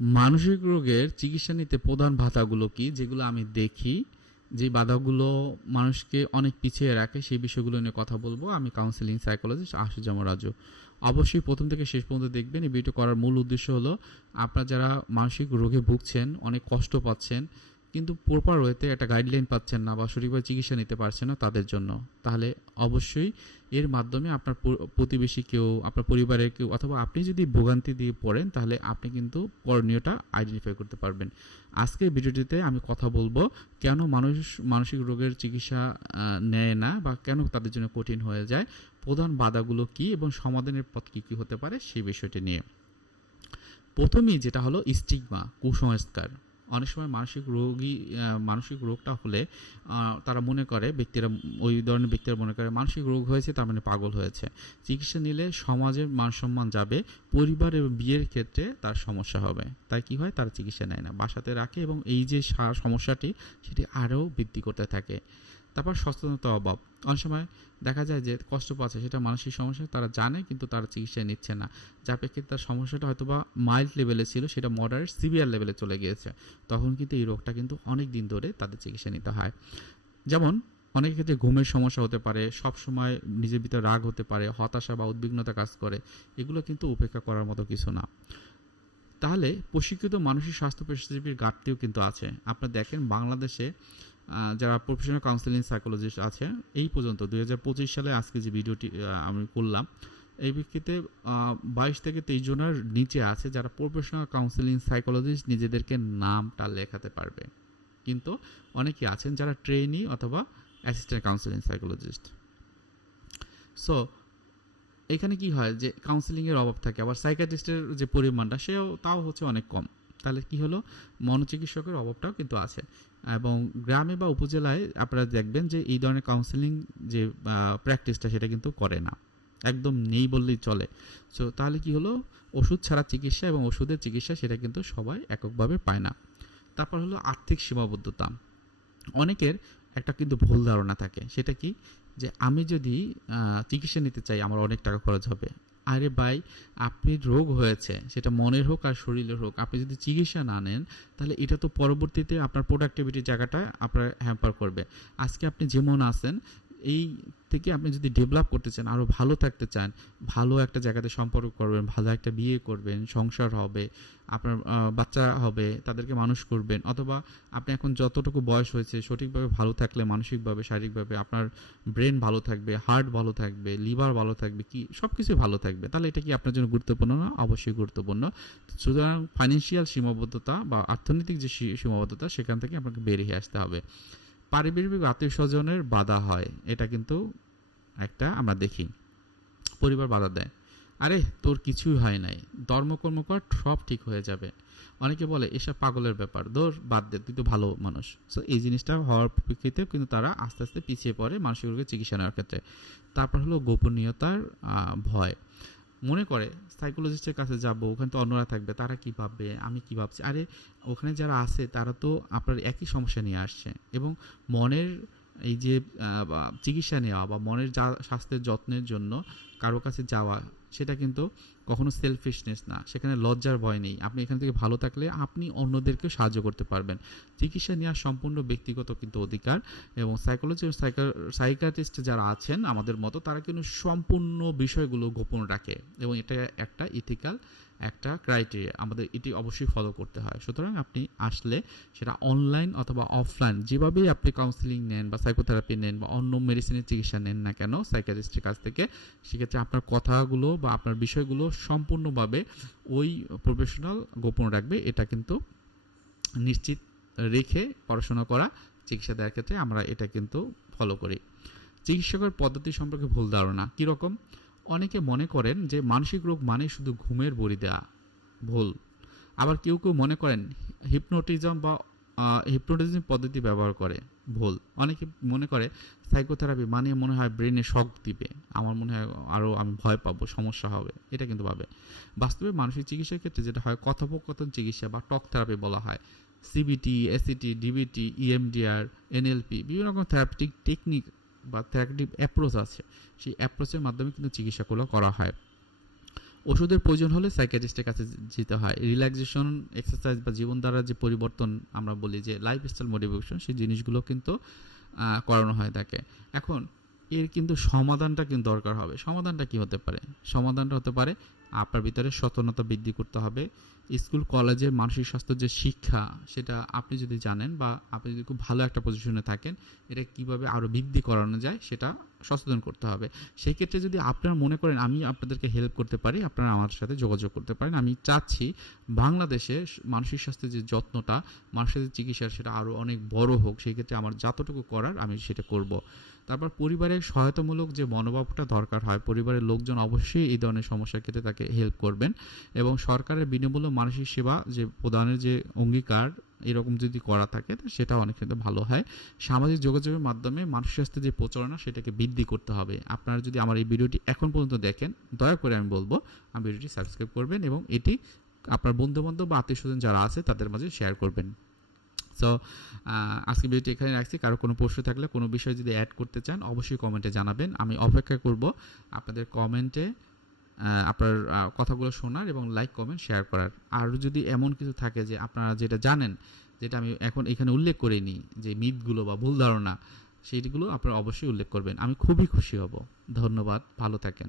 মানসিক রোগের চিকিৎসা নিতে প্রধান ভাতাগুলো কি? যেগুলো আমি দেখি, যে বাধাগুলো মানুষকে অনেক পিছিয়ে রাখে, সেই বিষয়গুলো নিয়ে কথা বলব। আমি কাউন্সিলিং সাইকোলজিস্ট আশুজামা রাজু। অবশ্যই প্রথম থেকে শেষ পর্যন্ত দেখবেন। এই ভিডিও করার মূল উদ্দেশ্য হলো, আপনারা যারা মানসিক রোগে ভুগছেন, অনেক কষ্ট পাচ্ছেন কিন্তু প্রপার ওয়েতে একটা গাইডলাইন পাচ্ছেন না বা সঠিকভাবে চিকিৎসা নিতে পারছেন না তাদের জন্য, তাহলে অবশ্যই এর মাধ্যমে আপনার প্রতিবেশী কেউ, আপনার পরিবারের কেউ অথবা আপনি যদি ভোগান্তি দিয়ে পড়েন, তাহলে আপনি কিন্তু করণীয়টা আইডেন্টিফাই করতে পারবেন। আজকের ভিডিওটিতে আমি কথা বলব কেন মানুষ, মানসিক রোগের চিকিৎসা নেয় না বা কেন তাদের জন্য কঠিন হয়ে যায়, প্রধান বাধাগুলো কি এবং সমাধানের পথ কী কী হতে পারে সেই বিষয়টি নিয়ে। প্রথমেই যেটা হলো স্টিগমা কুসংস্কার। অনেক সময় মানসিক রোগী মানসিক রোগটা হলে তারা মনে করে, ব্যক্তিরা ওই ধরনের ব্যক্তিরা মনে করে, মানসিক রোগ হয়েছে, তার মানে পাগল হয়েছে। চিকিৎসা নিলে সমাজের মানসম্মান যাবে, পরিবার এবং বিয়ের ক্ষেত্রে তার সমস্যা হবে। তাই কি হয়? তারা চিকিৎসা নেয় না। বাসাতে রাখে এবং এই যে সমস্যাটি, সেটি আরও বৃদ্ধি করতে থাকে। তারপর সচেতনতা অভাব। অনেক সময় দেখা যায় যে কষ্ট পাচ্ছে, সেটা মানসিক সমস্যা, তারা জানে কিন্তু তারা চিকিৎসা নিচ্ছে না। যার প্রেক্ষিতে তার সমস্যাটা হয়তো বা মাইল্ড লেভেলে ছিল, সেটা মডারেট সিভিয়ার লেভেলে চলে গিয়েছে। তখন কিন্তু এই রোগটা কিন্তু অনেক দিন ধরে তাদের চিকিৎসা নিতে হয়। যেমন অনেক ক্ষেত্রে ঘুমের সমস্যা হতে পারে সব সময় নিজের ভিতরে রাগ হতে পারে, হতাশা বা উদ্বিগ্নতা কাজ করে, এগুলো কিন্তু উপেক্ষা করার মতো কিছু না। তাহলে প্রশিক্ষিত মানসিক স্বাস্থ্য পেশাজীবীর ঘাটতিও কিন্তু আছে। আপনারা দেখেন বাংলাদেশে যারা প্রফেশনাল কাউন্সিলিং সাইকোলজিস্ট আছে এই পর্যন্ত দু হাজার পঁচিশ সালে আজকে যে ভিডিওটি আমি করলাম, এই ভিত্তিতে বাইশ থেকে তেইশ জনের নিচে আছে যারা প্রফেশনাল কাউন্সিলিং সাইকোলজিস্ট নিজেদেরকে নামটা লেখাতে পারবে। কিন্তু অনেকে আছেন যারা ট্রেনি অথবা অ্যাসিস্ট্যান্ট কাউন্সিলিং সাইকোলজিস্ট সো এখানে কি হয় যে কাউন্সিলিংয়ের অভাব থাকে, আবার সাইকাটিস্টের যে পরিমাণটা, সেও, তাও হচ্ছে অনেক কম। তাহলে কি হলো? মনোচিকিৎসকের অভাবটাও কিন্তু আছে। এবং গ্রামে বা উপজেলায় আপনারা দেখবেন যে এই ধরনের কাউন্সিলিং যে প্র্যাকটিসটা সেটা কিন্তু করে না। একদম নেই বললেই চলে। সো তাহলে কি হলো? ওষুধ ছাড়া চিকিৎসা এবং ওষুধের চিকিৎসা সেটা কিন্তু সবাই এককভাবে পায় না। তারপর হলো আর্থিক সীমাবদ্ধতা। অনেকের একটা কিন্তু ভুল ধারণা থাকে। সেটা কি? যে আমি যদি চিকিৎসা নিতে চাই, আমার অনেক টাকা খরচ হবে। আরে ভাই, আপনি রোগ হয়েছে, সেটা মনের হোক আর শরীরের হোক, আপনি যদি চিকিৎসা না নেন, তাহলে এটা তো পরবর্তীতে আপনার প্রোডাক্টিভিটির জায়গাটা আপনার হ্যাম্পার করবে। আজকে আপনি যেমন আছেন এই থেকে আপনি যদি ডেভেলপ করতে চান আরও ভালো থাকতে চান, ভালো একটা জায়গাতে সম্পর্ক করবেন, ভালো একটা বিয়ে করবেন, সংসার হবে, আপনার বাচ্চা হবে, তাদেরকে মানুষ করবেন, অথবা আপনি এখন যতটুকু বয়স হয়েছে, সঠিকভাবে ভালো থাকলে মানসিকভাবে, শারীরিকভাবে আপনার ব্রেন ভালো থাকবে হার্ট ভালো থাকবে লিভার ভালো থাকবে, কি সব কিছুই ভালো থাকবে। তাহলে এটা কি আপনার জন্য গুরুত্বপূর্ণ না? অবশ্যই গুরুত্বপূর্ণ। সুতরাং ফাইন্যান্সিয়াল সীমাবদ্ধতা বা অর্থনৈতিক যে সীমাবদ্ধতা, সেখান থেকে আপনাকে বেরিয়ে আসতে হবে। পারিবারিক আত্মীয় স্বজনের বাধা হয়, এটা কিন্তু একটা আমরা দেখি। পরিবার বাধা দেয়। আরে, তোর কিছুই হয় নাই। ধর্মকর্ম কর, সব ঠিক হয়ে যাবে। অনেকে বলে, এসব পাগলের ব্যাপার। দোর বাদ দে, তুই তো ভালো মানুষ। সো এই জিনিসটা হওয়ার প্রেক্ষিতে কিন্তু তারা আস্তে আস্তে পিছিয়ে পড়ে মানসিক রোগের চিকিৎসা নেওয়ার ক্ষেত্রে। তারপর হলো গোপনীয়তার ভয়। মনে করে, সাইকোলজিস্টের কাছে যাব, ওখানে তো অন্যরা থাকবে, তারা কি ভাববে? আমি কি ভাবছি? আরে, ওখানে যারা আছে, তারা তো আপনার একই সমস্যা নিয়ে আসছে এবং মনের এই যে চিকিৎসা নেওয়া বা মনের যা, স্বাস্থ্যের যত্নের জন্য কারও কাছে যাওয়া, সেটা কিন্তু কখনো সেলফিশনেস না। সেখানে লজ্জার ভয় নেই। আপনি এখান থেকে ভালো থাকলে আপনি অন্যদেরকে সাহায্য করতে পারবেন। চিকিৎসা নেওয়া সম্পূর্ণ ব্যক্তিগত কিন্তু অধিকার এবং সাইকোলজি সাইকাটিস্ট যারা আছেন আমাদের মতো, তারা কিন্তু সম্পূর্ণ বিষয়গুলো গোপন রাখে এবং এটা একটা ইথিক্যাল একটা ক্রাইটেরিয়া আমাদের এটি অবশ্যই ফলো করতে হয়। সুতরাং আপনি আসলে সেটা অনলাইন অথবা অফলাইন যেভাবেই আপনি কাউন্সিলিং নেন বা সাইকোথেরাপি নেন বা অন্য মেডিসিনের চিকিৎসা নেন না কেন সাইকাটিস্টের কাছ থেকে, সেক্ষেত্রে আপনার কথাগুলো বা আপনার বিষয়গুলো সম্পূর্ণভাবে ওই প্রফেশনাল গোপন রাখবে। এটা কিন্তু নিশ্চিত রেখে পড়াশোনা করা, চিকিৎসা দেওয়ার ক্ষেত্রে আমরা এটা কিন্তু ফলো করি। চিকিৎসকের পদ্ধতি সম্পর্কে ভুল ধারণা, কীরকম? অনেকে মনে করেন যে মানসিক রোগ মানে শুধু ঘুমের বড়ি দেওয়া ভুল। আবার কেউ কেউ মনে করেন হিপনোটিজম বা হিপনোটিজম পদ্ধতি ব্যবহার করে ভুল। অনেকে মনে করে সাইকোথেরাপি মানে মনে হয় ব্রেনে শক দিবে। আমার মনে হয় আরও আমি ভয় পাবো, সমস্যা হবে। এটা কিন্তু ভাবে। বাস্তবে মানসিক চিকিৎসার ক্ষেত্রে যেটা হয়, কথোপকথন চিকিৎসা বা টক থেরাপি বলা হয়। CBT ACT DBT EMDR NLP বিভিন্ন রকম থেরাপিটিক টেকনিক বা থেরাপিটিক অ্যাপ্রোচ আছে, সেই অ্যাপ্রোচের মাধ্যমে কিন্তু চিকিৎসাগুলো করা হয়। ওষুধের প্রয়োজন হলে সাইকিয়াট্রিস্টের কাছে যেতে হয়। রিল্যাক্সেশন এক্সারসাইজ বা জীবনধারার যে পরিবর্তন আমরা বলি যে লাইফস্টাইল মোটিভেশন সেই জিনিসগুলো কিন্তু করানো হয় তাকে। এখন এর কিন্তু সমাধানটা কিন্তু দরকার হবে। সমাধানটা কি হতে পারে? সমাধানটা হতে পারে আপনার ভিতরে সচেতনতা বৃদ্ধি করতে হবে। স্কুল কলেজে মানসিক স্বাস্থ্যের যে শিক্ষা, সেটা আপনি যদি জানেন বা আপনি যদি খুব ভালো একটা পজিশনে থাকেন, এটা কীভাবে আরও বৃদ্ধি করানো যায়, সেটা সচেতন করতে হবে। সেই ক্ষেত্রে যদি আপনারা মনে করেন, আমি আপনাদেরকে হেল্প করতে পারি, আপনারা আমার সাথে যোগাযোগ করতে পারেন। আমি চাচ্ছি বাংলাদেশে মানসিক স্বাস্থ্যের যে যত্নটা, মানসিক চিকিৎসা সেটা আরও অনেক বড় হোক সেই ক্ষেত্রে আমার যতটুকু করার আমি সেটা করব। তারপর পরিবারের সহায়তামূলক যে মনোভাবটা দরকার হয়, পরিবারের লোকজন অবশ্যই এই ধরনের সমস্যার ক্ষেত্রে তাকে হেল্প করবেন এবং সরকারের বিনামূল্য মানসিক সেবা যে প্রদানের যে অঙ্গীকার এরকম যদি করা থাকে, তো সেটা অনেক ক্ষেত্রে ভালো হয়। সামাজিক যোগাযোগের মাধ্যমে মানসিক স্বাস্থ্যের যে প্রচারণা, সেটাকে বৃদ্ধি করতে হবে। আপনারা যদি আমার এই ভিডিওটি এখন পর্যন্ত দেখেন, দয়া করে আমি বলব আমি ভিডিওটি সাবস্ক্রাইব করবেন এবং এটি আপনার বন্ধুবান্ধব বা আত্মীয় স্বজন যারা আছে, তাদের মাঝে শেয়ার করবেন। সো আজকে ভিডিওটি এখানে রাখছি। কারও কোনো প্রশ্ন থাকলে, কোনো বিষয় যদি অ্যাড করতে চান, অবশ্যই কমেন্টে জানাবেন। আমি অপেক্ষা করব আপনাদের কমেন্টে আপনার কথাগুলো শোনার এবং লাইক কমেন্ট শেয়ার করার। আর যদি এমন কিছু থাকে যে আপনারা যেটা জানেন, যেটা আমি এখন এখানে উল্লেখ করিনি, যে মিথগুলো বা ভুল ধারণা, সেইগুলো আপনারা অবশ্যই উল্লেখ করবেন। আমি খুবই খুশি হব। ধন্যবাদ। ভালো থাকেন।